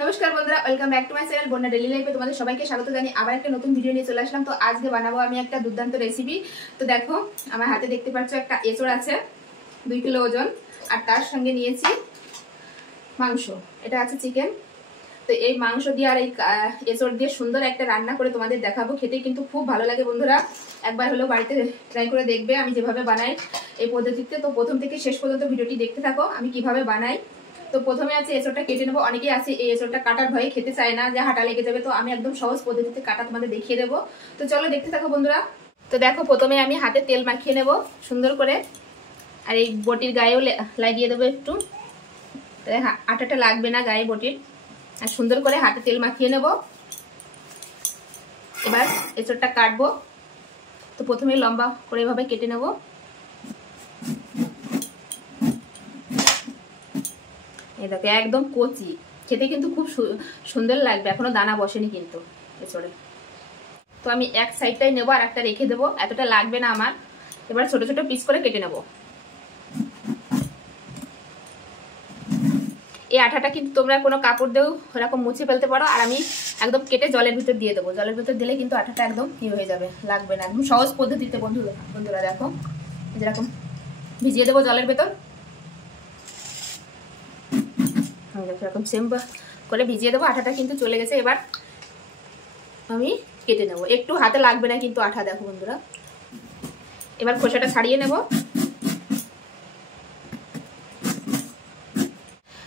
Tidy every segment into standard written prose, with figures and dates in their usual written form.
नमस्कार बंधुरा welcome back to my channel बन्या डेली लाइफे तुम्हारे सबाइके स्वागत जानिए आबार एक नतून भिडियो निये चले आसलाम। तो आज के बानाबो आमी एक दुर्दान्त रेसिपि। तो देखो आमार हाथे देखते पाচ্ছ একটা এচড় আছে 2 किलो ওজন আর তার সঙ্গে নিয়েছি মাংস। এটা আছে চিকেন। তো এই মাংস দিয়ে আর এই এচড় দিয়ে সুন্দর একটা রান্না করে তোমাদের দেখাবো। খেতে কিন্তু খুব ভালো লাগে বন্ধুরা, একবার হলেও বাড়িতে ট্রাই করে দেখবে আমি যেভাবে বানাই এই পদ্ধতিতে। তো প্রথম থেকে শেষ পর্যন্ত ভিডিওটি দেখতে থাকো আমি কিভাবে বানাই। তো প্রথমে আছে এচড়টা কেটে নেবো। অনেকেই আছে এই এচড়টা কাটার ভয়ে খেতে চায় না, যে হাঁটা লেগে যাবে। তো আমি একদম সহজ পদ্ধতিতে কাটা তোমাদের দেখিয়ে দেবো। তো চলো দেখতে থাকো বন্ধুরা। তো দেখো প্রথমে আমি হাতে তেল মাখিয়ে নেব সুন্দর করে, আর এই বটির গায়েও লাগিয়ে দেবো একটু, আটাটা লাগবে না গায়ে বটির। আর সুন্দর করে হাতে তেল মাখিয়ে নেব। এবার এচড়টা কাটবো। তো প্রথমে লম্বা করে এভাবে কেটে নেব। এই দেখো একদম কচি, খেতে কিন্তু খুব সুন্দর লাগবে, এখনো দানা বসেনি কিন্তু এচড়ে। তো আমি এক সাইডটাই নেব আর একটা রেখে দেবো, এতটা লাগবে না আমার। এবার ছোট ছোট পিস করে কেটে নেব। এই আঠাটা কিন্তু তোমরা কোনো কাপড় দিয়েও এরকম মুছে ফেলতে পারো। আর আমি একদম কেটে জলের ভিতর দিয়ে দেবো। জলের ভিতর দিলে কিন্তু আঠাটা একদম হয়ে যাবে, লাগবে না। একদম সহজ পদ্ধতিতে বন্ধুরা দেখো যেরকম ভিজিয়ে দেবো জলের ভেতর, এরকম সেম করে ভিজিয়ে দেবো। আঠাটা কিন্তু চলে গেছে। এবার আমি কেটে নেব, একটু হাতে লাগবে না কিন্তু আঠা, দেখো বন্ধুরা। এবার খোসাটা ছাড়িয়ে নেব।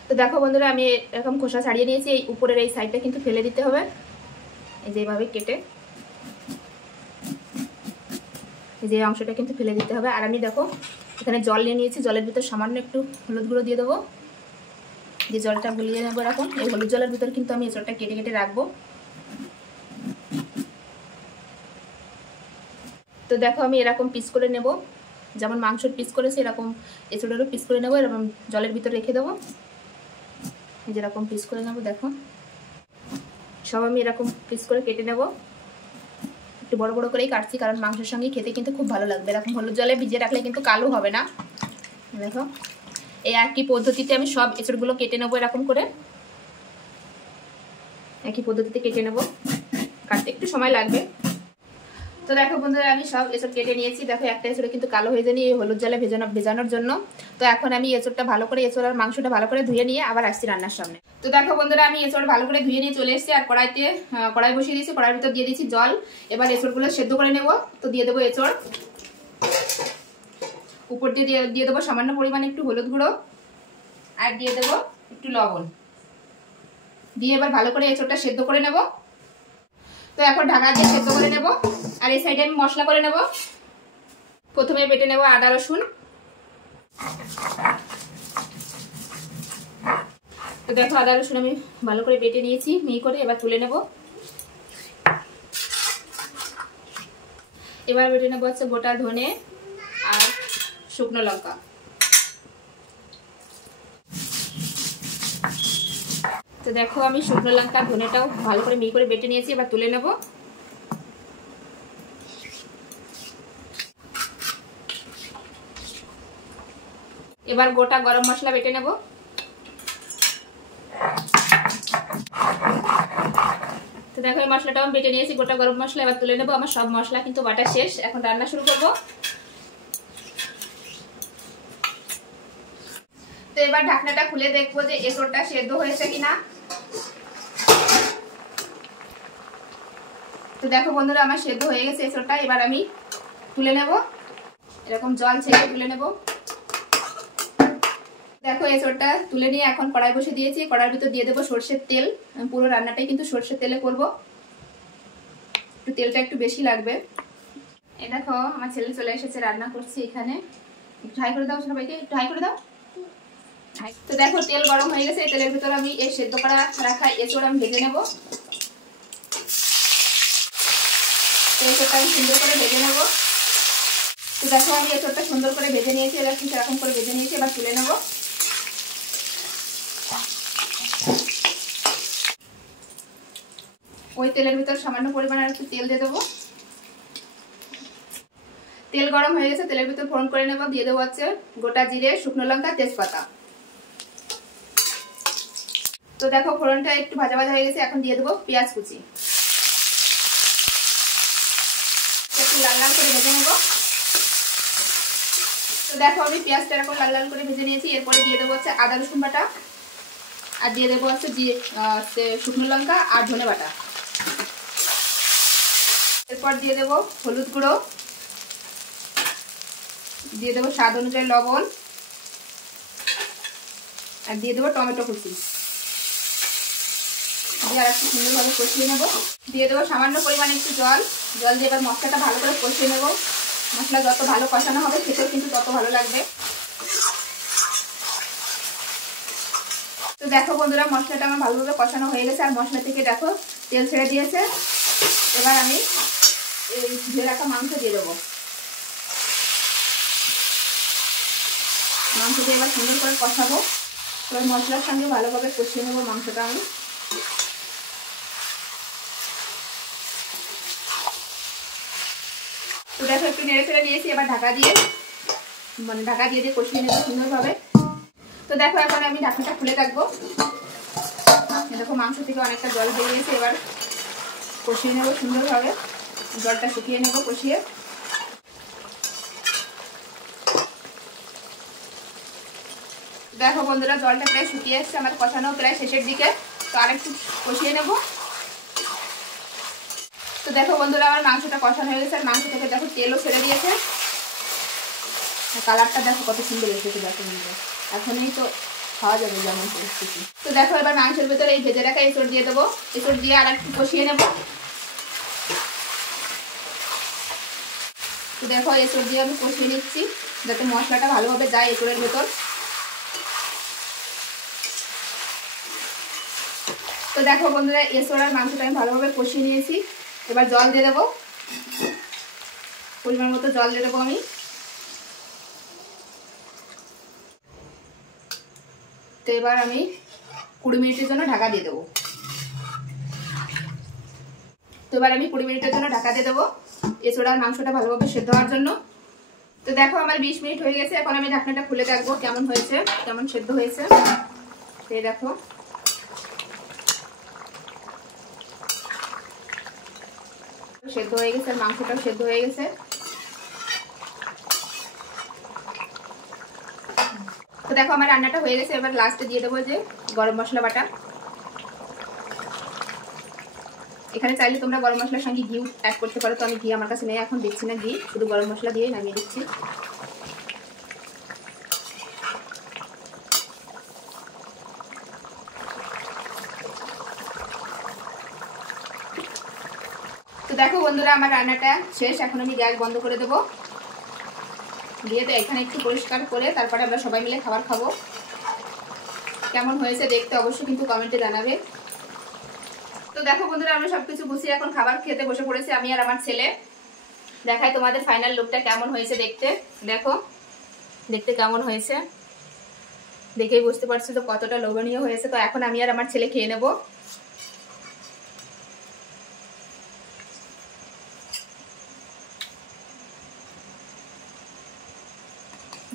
তো দেখো বন্ধুরা আমি এরকম খোসা ছাড়িয়ে নিয়েছি। এই উপরের এই সাইডটা কিন্তু ফেলে দিতে হবে, এই যে এইভাবে কেটে এই যে অংশটা কিন্তু ফেলে দিতে হবে। আর আমি দেখো এখানে জল নিয়ে নিয়েছি, জলের ভিতর সামান্য একটু হলুদ গুঁড়ো দিয়ে দেবো। যে জলটা গুলিয়ে নেবো এরকম, এই হলুদ জলের ভিতর কিন্তু আমি এচড়টা কেটে কেটে রাখবো। তো দেখো আমি এরকম পিস করে নেব, যেমন মাংসের পিস করেছি এরকম এচড়েরও পিস করে নেবো। এরকম জলের ভিতর রেখে দেবো, যেরকম পিস করে নেবো। দেখো সব আমি এরকম পিস করে কেটে নেব। একটু বড় বড় করেই কাটছি, কারণ মাংসের সঙ্গে খেতে কিন্তু খুব ভালো লাগবে। এরকম হলুদ জলে ভিজিয়ে রাখলে কিন্তু কালো হবে না। দেখো এই একই পদ্ধতিতে আমি সব এচড়গুলো কেটে নেবো এরকম করে, একই পদ্ধতিতে কেটে নেব। কাটতে একটু সময় লাগবে। তো দেখো বন্ধুরা আমি সব এচড় কেটে নিয়েছি। দেখো একটা এচড়ে কিন্তু কালো হয়ে যায়নি এই হলুদ জলে ভেজানোর জন্য। তো এখন আমি এচড়টা ভালো করে, এচড় আর মাংসটা ভালো করে ধুয়ে নিয়ে আবার আসছি রান্নার সামনে। তো দেখো বন্ধুরা আমি এচড় ভালো করে ধুয়ে নিয়ে চলে এসেছি। আর কড়াই বসিয়ে দিয়েছি, কড়াইয়ের ভিতর দিয়ে দিয়েছি জল। এবার এচড়গুলো সেদ্ধ করে নেব। তো দিয়ে দেবো এচড়, উপর দিয়ে দেবো সামান্য পরিমাণে একটু হলুদ গুঁড়ো, আর দিয়ে দেবো একটু লবণ দিয়ে এবার ভালো করে এচড়টা সেদ্ধ করে নেব। তো এখন ঢাকা দিয়ে সেদ্ধ করে নেব। আর এই সাইডে আমি মশলা করে নেব। প্রথমে বেটে নেব আদা রসুন। তো দেখো আদা রসুন আমি ভালো করে বেটে নিয়েছি মিহি করে। এবার তুলে নেব। এবার বেটে নেব হচ্ছে গোটা ধনে আর শুকনো লঙ্কা। তো দেখো আমি শুকনো লঙ্কা ধনেটাও ভালো করে মিহি করে বেটে নিয়েছি। এবার তুলে নেব। এবার গোটা গরম মশলা বেটে নেব। তো দেখো এই মশলাটাও আমি বেটে নিয়েছি, গোটা গরম মশলা। এবার তুলে নেব। আমার সব মশলা কিন্তু বাটা শেষ, এখন রান্না শুরু করব। তো এবার ঢাকনাটা খুলে দেখবো যে এচড়টা সেদ্ধ হয়েছে কিনা। তো দেখো বন্ধুরা আমার সেদ্ধ হয়ে গেছে এচড়টা। এবার আমি তুলে নেব, এরকম জল ছেঁকে তুলে নেব। দেখো এচড়টা তুলে নিয়ে এখন কড়াই বসে দিয়েছি। কড়াইয়ের ভিতর দিয়ে দেবো সরষের তেল। পুরো রান্নাটাই কিন্তু সরষের তেলে করব, একটু তেলটা একটু বেশি লাগবে। এই দেখো আমার ছেলে চলে এসেছে, রান্না করছি এখানে। একটু হাই করে দাও সবাইকে, একটু হাই করে দাও। তো দেখো তেল গরম হয়ে গেছে। তেলের ভিতর আমি এই সেদ্ধ করা রাখা এচড় আমি ভেজে নেব। এচড়টা আমি সুন্দর করে ভেজে নেব। তো দেখো আমি এচড়টা সুন্দর করে ভেজে নিয়েছি। এবার ঠিক এরকম করে ভেজে নিয়েছি। এবার তুলে নেব। ওই তেলের ভিতর সামান্য পরিমাণে একটু তেল দিয়ে দেবো। তেল গরম হয়ে গেছে, তেলের ভিতর ফোড়ন করে নেব। দিয়ে দেবো হচ্ছে গোটা জিরে, শুকনো লঙ্কা, তেজপাতা। তো তো দেখো ফোড়নটা একটু ভাজা ভাজা হয়ে গেছে, এখন দিয়ে দেবো পেঁয়াজ কুচি, একটু লাল লাল করে ভেজে নেবো। তো দেখো আমি পেঁয়াজটা এরকম লাল লাল করে ভেজে নিয়েছি। এরপরে দিয়ে দেবো হচ্ছে আদা রসুন বাটা, আর দিয়ে দেবো হচ্ছে শুকনো লঙ্কা আর ধনে বাটা। এরপর দিয়ে দেবো হলুদ গুঁড়ো, দিয়ে দেবো স্বাদ অনুযায়ী লবণ, আর দিয়ে দেবো টমেটো কুচি, দিয়ে আর একটু সুন্দরভাবে কষিয়ে নেবো। দিয়ে দেবো সামান্য পরিমাণে একটু জল দিয়ে এবার মশলাটা ভালো করে কষিয়ে নেবো। মশলা যত ভালো কষানো হবে খেতেও কিন্তু তত ভালো লাগবে। তো দেখো বন্ধুরা মশলাটা আমার ভালোভাবে কষানো হয়ে গেছে, আর মশলা থেকে দেখো তেল ছেড়ে দিয়েছে। এবার আমি এই ধুয়ে রাখা মাংস দিয়ে দেবো। মাংস দিয়ে এবার সুন্দর করে কষাবো। এবার মশলার সঙ্গে ভালোভাবে কষিয়ে নেবো মাংসটা আমি। তো দেখো একটু নেড়ে চেড়ে দিয়েছি, এবার ঢাকা দিয়ে কষিয়ে নেবো সুন্দরভাবে। তো দেখো এখন আমি ঢাকনাটা খুলে রাখবো। দেখো মাংস থেকে অনেকটা জল বেরিয়েছে, এবার কষিয়ে নেবো সুন্দরভাবে, জলটা শুকিয়ে নেবো কষিয়ে। দেখো বন্ধুরা জলটা প্রায় শুকিয়ে এসছে, আমার কষানো প্রায় শেষের দিকে। তো আরেকটু কষিয়ে নেবো। তো দেখো বন্ধুরা আমার মাংসটা কষানো হয়ে গেছে, আর মাংস থেকে দেখো তেলও ছেড়ে দিয়েছে। কালারটা দেখো কত সুন্দর এসেছে। দেখো বন্ধুরা এখনই তো খাওয়া যাবে যেমন পরিস্থিতি। তো দেখো এবার মাংসের ভেতরে এই ভেজে রাখা এঁচড় দিয়ে দেবো। এঁচড় দিয়ে আর একটু কষিয়ে নেবো। তো দেখো এঁচড় দিয়ে আমি কষিয়ে নিচ্ছি যাতে মশলাটা ভালোভাবে যায় এঁচড়ের ভেতর। তো দেখো বন্ধুরা এঁচড় আর মাংসটা আমি ভালোভাবে কষিয়ে নিয়েছি। এবার জল দিয়ে দেবো, পরিমাণ মতো জল দিয়ে দেবো আমি। তো এবার আমি 20 মিনিটের জন্য ঢাকা দিয়ে দেবো। তো এবার আমি 20 মিনিটের জন্য ঢাকা দিয়ে দেবো এঁচড় আর মাংসটা ভালোভাবে সেদ্ধ হওয়ার জন্য। তো দেখো আমার 20 মিনিট হয়ে গেছে, এখন আমি ঢাকনাটা খুলে দেখবো কেমন হয়েছে, কেমন সেদ্ধ হয়েছে। এই দেখো সেদ্ধ হয়ে গেছে, আর মাংসটাও সেদ্ধ হয়ে গেছে। তো দেখো আমার রান্নাটা হয়ে গেছে। এবার লাস্টে দিয়ে দেবো যে গরম মশলা বাটা। এখানে চাইলে তোমরা গরম মশলার সঙ্গে ঘি অ্যাড করতে পারো। তো আমি ঘি আমার কাছে নেই, এখন দিচ্ছি না ঘি, শুধু গরম মশলা দিয়ে নামিয়ে দিচ্ছি। তো দেখো বন্ধুরা আমার রান্নাটা শেষ, এখন আমি গ্যাস বন্ধ করে দেবো। দিয়ে তো এখানে একটু পরিষ্কার করে তারপরে আমরা সবাই মিলে খাবার খাবো। কেমন হয়েছে দেখতে অবশ্যই কিন্তু কমেন্টে জানাবে। তো দেখো বন্ধুরা আমরা সবকিছু গুছিয়ে এখন খাবার খেতে বসে পড়েছি, আমি আর আমার ছেলে। দেখাই তোমাদের ফাইনাল লুকটা কেমন হয়েছে দেখতে। দেখো দেখতে কেমন হয়েছে, দেখেই বুঝতে পারছো তো কতটা লোভনীয় হয়েছে। তো এখন আমি আর আমার ছেলে খেয়ে নেব।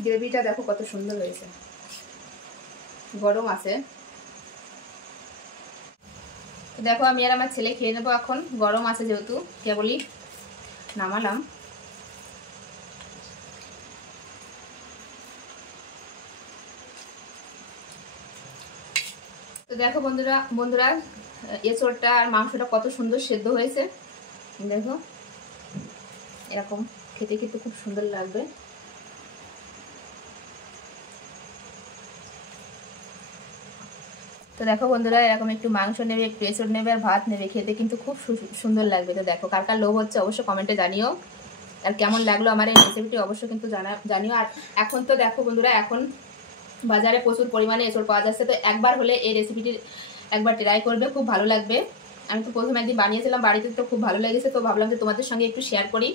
গ্রেভিটা দেখো কত সুন্দর হয়েছে, গরম আছে। দেখো আমি আর আমার ছেলে খেয়ে নেবো এখন, গরম আছে যেহেতু কেবলই নামালাম। তো দেখো বন্ধুরা এঁচড়টা আর মাংসটা কত সুন্দর সেদ্ধ হয়েছে। দেখো এরকম খেতে খেতে খুব সুন্দর লাগবে। তো দেখো বন্ধুরা এরকম একটু মাংস নেবে, একটু এঁচড় নেবে, আর ভাত নেবে, খেতে কিন্তু খুব সুন্দর লাগবে। তো দেখো কার কার লোভ হচ্ছে অবশ্যই কমেন্টে জানিও, আর কেমন লাগলো আমার এই রেসিপিটি অবশ্যই কিন্তু জানিও। আর এখন তো দেখো বন্ধুরা এখন বাজারে প্রচুর পরিমাণে এঁচড় পাওয়া যাচ্ছে। তো একবার হলে এই রেসিপিটি একবার ট্রাই করবে, খুব ভালো লাগবে। আমি তো প্রথমে একদিন বানিয়েছিলাম বাড়িতে, তো খুব ভালো লেগেছে। তো ভাবলাম যে তোমাদের সঙ্গে একটু শেয়ার করি।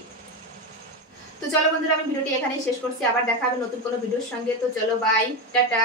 তো চলো বন্ধুরা আমি ভিডিওটি এখানেই শেষ করছি, আবার দেখা হবে নতুন কোনো ভিডিওর সঙ্গে। তো চলো বাই, টাটা।